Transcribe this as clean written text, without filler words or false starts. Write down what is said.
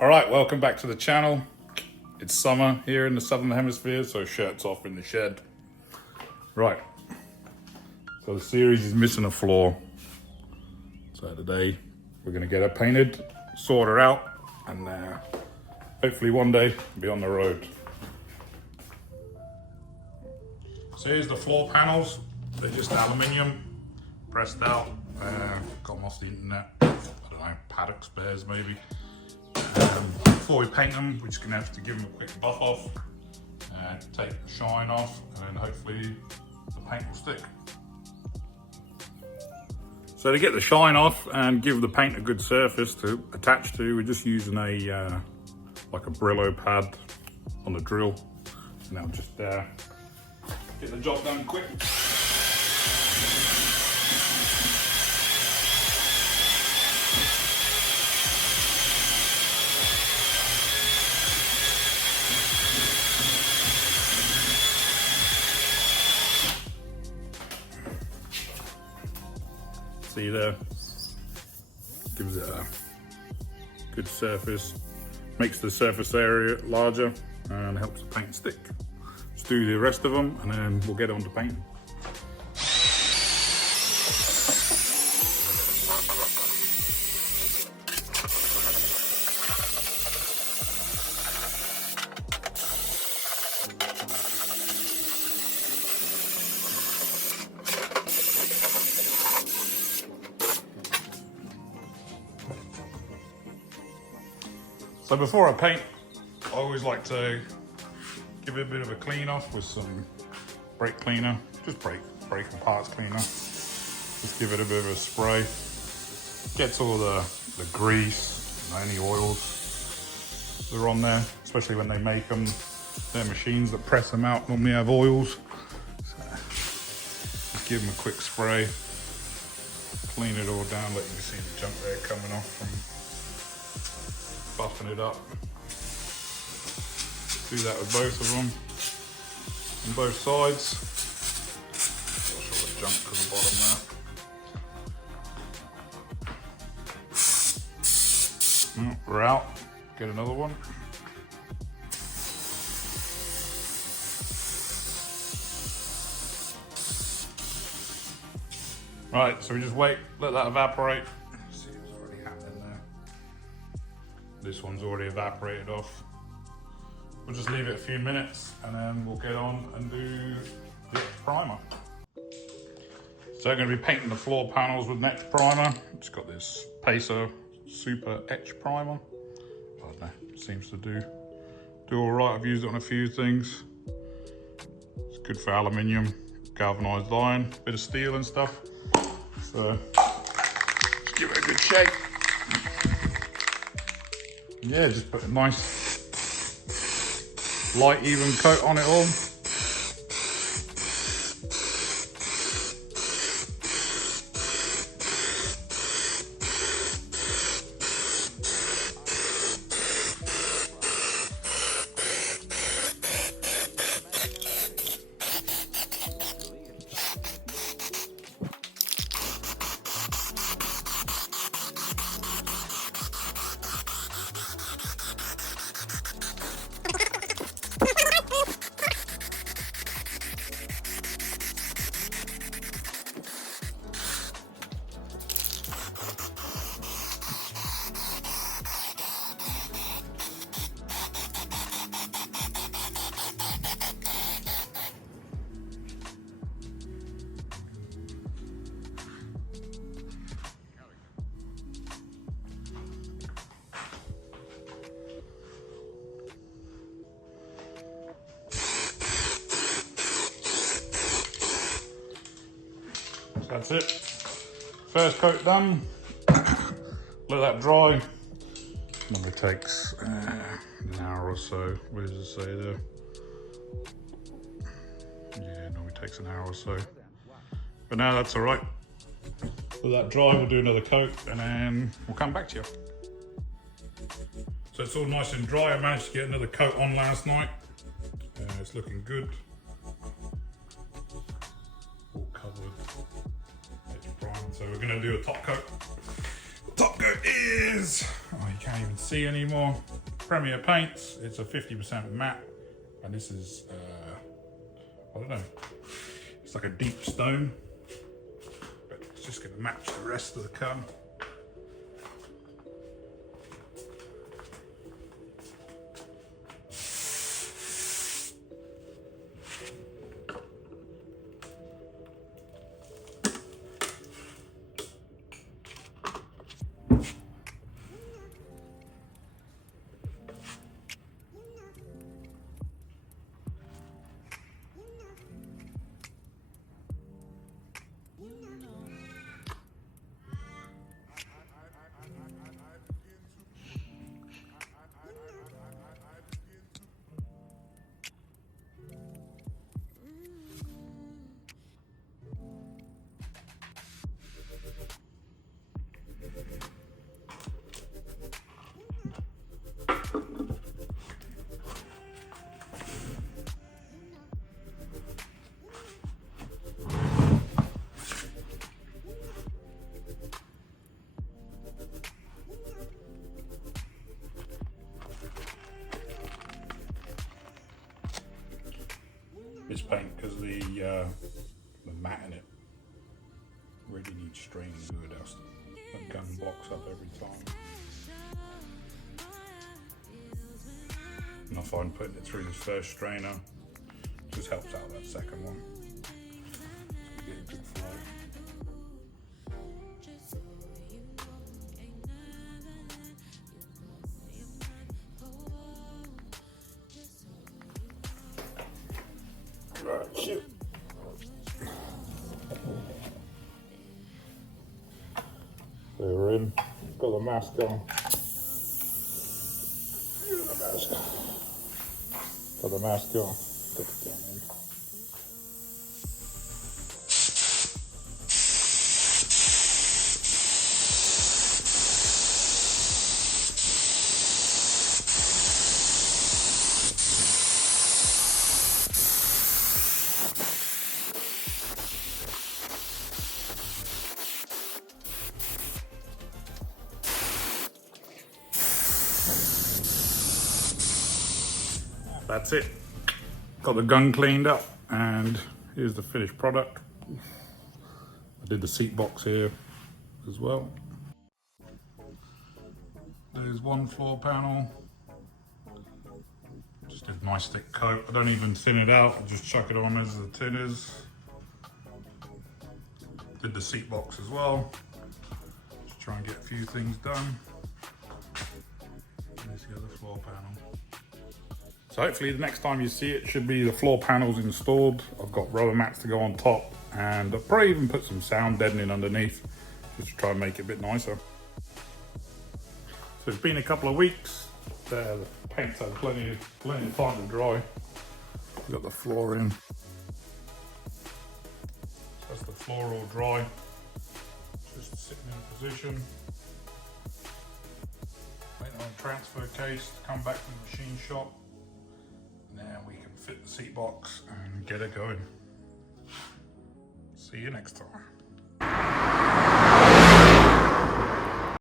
All right, welcome back to the channel. It's summer here in the Southern Hemisphere, so shirts off in the shed. Right, so the Series is missing a floor. So today we're gonna get it painted, sort her out, and hopefully one day be on the road. So here's the floor panels. They're just aluminium, pressed out. Got them off the internet. I don't know, paddock spares maybe. Before we paint them, we're just gonna have to give them a quick buff off, take the shine off, and then hopefully the paint will stick. So to get the shine off and give the paint a good surface to attach to, we're just using a like a Brillo pad on the drill, and that'll just get the job done quick. See there, gives it a good surface, makes the surface area larger and helps the paint stick. Let's do the rest of them and then we'll get on to painting. So before I paint, I always like to give it a bit of a clean off with some brake cleaner, just brake and parts cleaner. Just give it a bit of a spray. Gets all the grease and any oils that are on there, especially when they make them. Their machines that press them out normally have oils. So just give them a quick spray, clean it all down, let you see the junk there coming off from buffing it up. Do that with both of them on both sides. Wash all the junk to the bottom there. We're out. Get another one. Right, so we just wait, let that evaporate. See, it's already happening there. This one's already evaporated off. We'll just leave it a few minutes and then we'll get on and do the primer. So I'm going to be painting the floor panels with next primer. It's got this Pacer Super Etch Primer. I don't know, it seems to do all right. I've used it on a few things. It's good for aluminium, galvanized iron, bit of steel and stuff. So just give it a good shake. Yeah, just put a nice light even coat on it all. That's it. First coat done. Let that dry. Normally takes an hour or so. What does it say there? Yeah, normally takes an hour or so. But now that's all right. Let that dry, we'll do another coat and then we'll come back to you. So it's all nice and dry. I managed to get another coat on last night. It's looking good. All covered. It's primed. So we're going to do a top coat. The top coat is, oh, you can't even see anymore. Premier Paints, it's a 50% matte, and this is, I don't know, it's like a deep stone, but it's just gonna match the rest of the car. This paint, because the matte in it really needs straining good. That gun box up every time. And I find putting it through this first strainer just helps out that second one. So we get a good flow. Right, shoot. So we're in. Got the mask on. Got the mask on. Put the gun in. That's it. Got the gun cleaned up, and here's the finished product. I did the seat box here as well. There's one floor panel. Just did a nice thick coat. I don't even thin it out, I just chuck it on as the tin is. Did the seat box as well. Just try and get a few things done. And there's the other floor panel. So hopefully the next time you see it should be the floor panels installed. I've got rubber mats to go on top, and I'll probably even put some sound deadening underneath just to try and make it a bit nicer. So it's been a couple of weeks. The paint's had plenty of time to dry. We've got the floor in. That's the floor all dry. Just sitting in position. Waiting on a transfer case to come back from the machine shop. Now we can fit the seat box and get it going. See you next time.